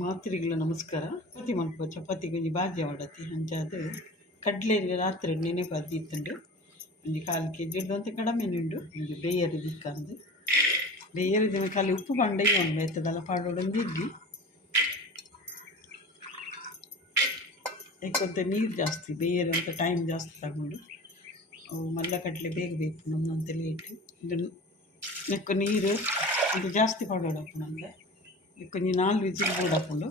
ಮಾತ್ರಿಗಳ ನಮಸ್ಕಾರ. ಚಪಾತಿ ಮಲ್ಪ ಚಪಾತಿ ಒಂಜಿ ಬಾಜಿ ಮಾಡತಿ ಅಂಚಾದ ಕಡ್ಲೆ ರಾತ್ರಿ ನೆನೆ ಬದ್ದಿತ್ತುಂಡು ಒಂಜಿ 1/4 kg ಅಂತ ಕಡಿಮೆ ಉಂಡು. ಒಂಜಿ ಬೇಯರು ದಿಕ್ಕಂದು ಬೇಯರು ದಿನ ಖಾಲಿ ಉಪ್ಪು ಬಂಡೆ ಒಂದು ಎತ್ತದಲ್ಲ ಪಾಡೊಂದಿದ್ದಿ ಯಾಕೊಂತ ನೀರು ಜಾಸ್ತಿ ಬೇಯರು ಅಂತ ಟೈಮ್ ಜಾಸ್ತಿ ತಗೊಂಡು ಅವು ಮಲ್ಲ ಕಡಲೆ ಬೇಗ ಬೇಕು ನಮ್ಮಂತ ಲೇಟ್ ಇದು ನೆಕ್ಕು ನೀರು ಇದು ಜಾಸ್ತಿ ಪಾಡೋಡಪ್ಪು ನಂಗೆ ಕೊಂಚ 4 ವಿಜಿಲ್ ಕೂಡಕೊಂಡು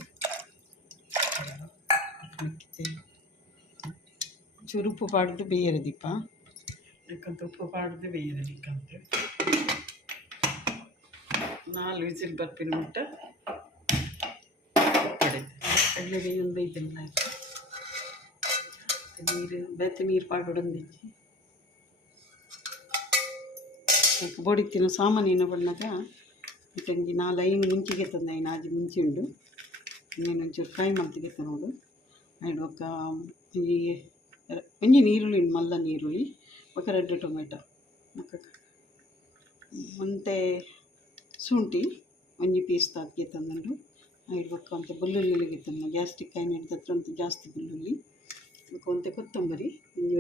ಚೂರು ಉಪ್ಪು ಪಾಡ್ದು ಬೇಯರೆ ದೀಪ ಯಾಕಂತ ಉಪ್ಪು ಪಾಡ್ದು ಬೇಯರೆ ದಿಕ್ಕಂತ 4 ವಿಜಿಲ್ ಬರ್ಪಿನ ಮುಟ್ಟ ಕಡಲೆ ಬೇಯ ಒಂದು ಬೈತಿಲ್ಲ ನೀರು ಬೆತ್ತ ನೀರು ಪಾಡೊಡಂದಿಚ್ಚಿ ಬೋಡಿತ್ತಿನ ಸಾಮಾನಿನ ಬಣ್ಣದ ಇಟ್ಟಂಗಿ 4 ಐನು ಮುಂಚಿಗೆ ತಂದೆ ಐನು ಆಜಿ ಮುಂಚಿ ಉಂಡು ಇನ್ನೇನು ಒಂಚೂರು ಫ್ರೈ ಮಾಡ್ತಿಗೆ ನೋಡು ಆಯ್ಡು ಒಕ್ಕ ಒಂಜಿ ನೀರುಳ್ಳಿ ಮಲ್ಲ ನೀರುಳ್ಳಿ ఒక 2 ಟೊಮೆಟೊ ಮತ್ತೆ ಶುಂಠಿ ಒಂಜಿ ಪೀಸ್ ತಾಕಿಗೆ ತಂದು ಆಯ್ಡು ಒಕ್ಕ ಅಂತ ಬೆಳ್ಳುಳ್ಳಿಗೆ ತಂದು ಗ್ಯಾಸ್ಟಿಕ್ ಐನು ಹಿಡ್ದತ್ರ ಅಂತ ಜಾಸ್ತಿ ಬೆಳ್ಳುಳ್ಳಿ ಒಂತ ಕೊತ್ತಂಬರಿ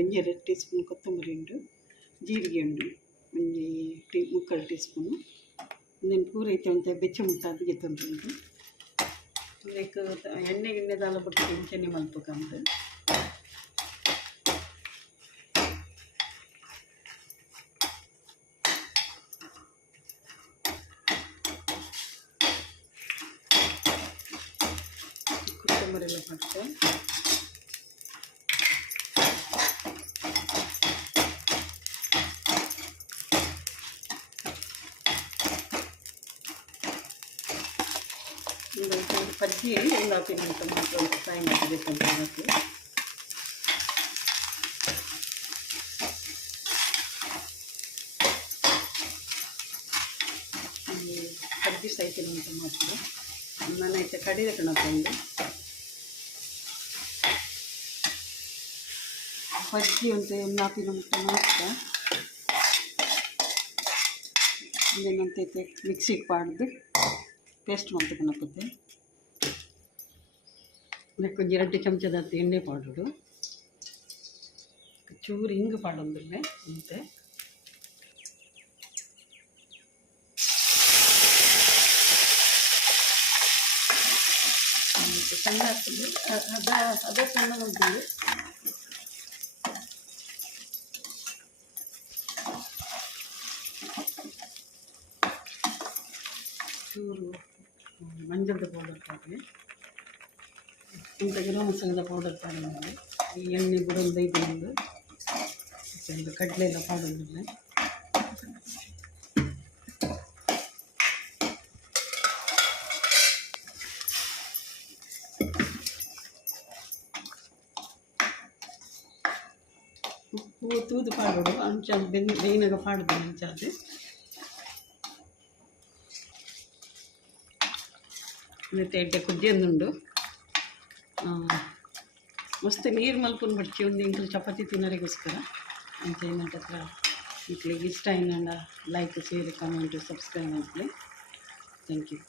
ಒಂಜಿ 2 ಟೀ ಸ್ಪೂನ್ ಕೊತ್ತಂಬರಿ ಉಂಡು ಜೀರಿಗೆ ಉಂಡು ಒಂಜಿ 3/4 ಟೀ ಸ್ಪೂನು ಇನ್ನೇನು ಪೂರೈತೆ ಅಂತ ಬೆಚ್ಚ ಮುಟ್ಟಾದಿಗೆ ತಂದುಂಟು ಲೈಕ್ ಎಣ್ಣೆ ಗಿಣ್ಣೆ ದಾಲ ಬಿಟ್ಟು ಮುಂಚೆನೆ ಮಲ್ಪಕ್ಕಂತ ಕೊತ್ತಂಬರಿ ಎಲ್ಲ ಪಟ್ಟೆ ಪಜ್ಜಿ ಒಂದು ಹಾಕಿದಂತ ಮಾತ್ರ ಒಂದು ಫ್ರೈ ಮಾಡಬೇಕಂತ ಹಾಕಿ ಪಜ್ಜಿ ಸಾಯ್ತಿರುವಂತ ಮಾತ್ರ ನಾನೈತೆ ಕಡಿದೆ ಕಣಕೊಂಡು ಪಜ್ಜಿ ಅಂತ ಒಂದು ಹಾಕಿದ ಮುಟ್ಟ ಮಾತ್ರ ಇನ್ನೇನಂತೈತೆ ಮಿಕ್ಸಿಗೆ ಪಾಡ್ದು ಪೇಸ್ಟ್ ಮಾಡ್ತಕ್ಕನಕತ್ತೆ ಕೊಂಚ 2 ಚಮಚದ ಎಣ್ಣೆ ಪಾಡೋದು ಚೂರು ಹಿಂಗೆ ಪಾಡೊಂದಿಲ್ಲ ಮತ್ತೆ ಸಣ್ಣ ಆಗ್ತದೆ ಅದೇ ಸಣ್ಣ ಹೋಗ್ತದೆ ಚೂರು ಮಂಜದ ಪೌಡರ್ ಹಾಕಿ ಇಂಥ ಗರಂ ಮಸಾಲದ ಪೌಡರ್ ಪಾಡೋದು ಈ ಎಣ್ಣೆ ಬಿಡೋದು ಬೈದು ಸ್ವಲ್ಪ ಕಡಲೆ ಎಲ್ಲ ಪಾಡೋದಿಲ್ಲ ಉಪ್ಪು ತೂದು ಪಾಡೋದು ಅಂಚ ಬೇಯಿನಾಗ ಪಾಡೋದು ಅಂಚಾದ ಮತ್ತೆ ಎಡ್ಡೆ ಕುಜ್ಜಿಯೊಂದುಂಡು ಮಸ್ತ್ ನೀರು ಮಲ್ಪುನ ಬಡ್ಚಿ ಒಂದು ಇಂಕ್ಲು ಚಪಾತಿ ತಿನ್ನೋರಿಗೋಸ್ಕರ ಅಂತ ಏನಂತ ಹತ್ರ ಇಟ್ಲಿಗೆ ಇಷ್ಟ ಏನಂಡ ಲೈಕ್ ಶೇರ್ ಕಮೆಂಟ್ ಸಬ್ಸ್ಕ್ರೈಬ್ ಮಾಡ್ಕೊಳ್ಳಿ. Thank you.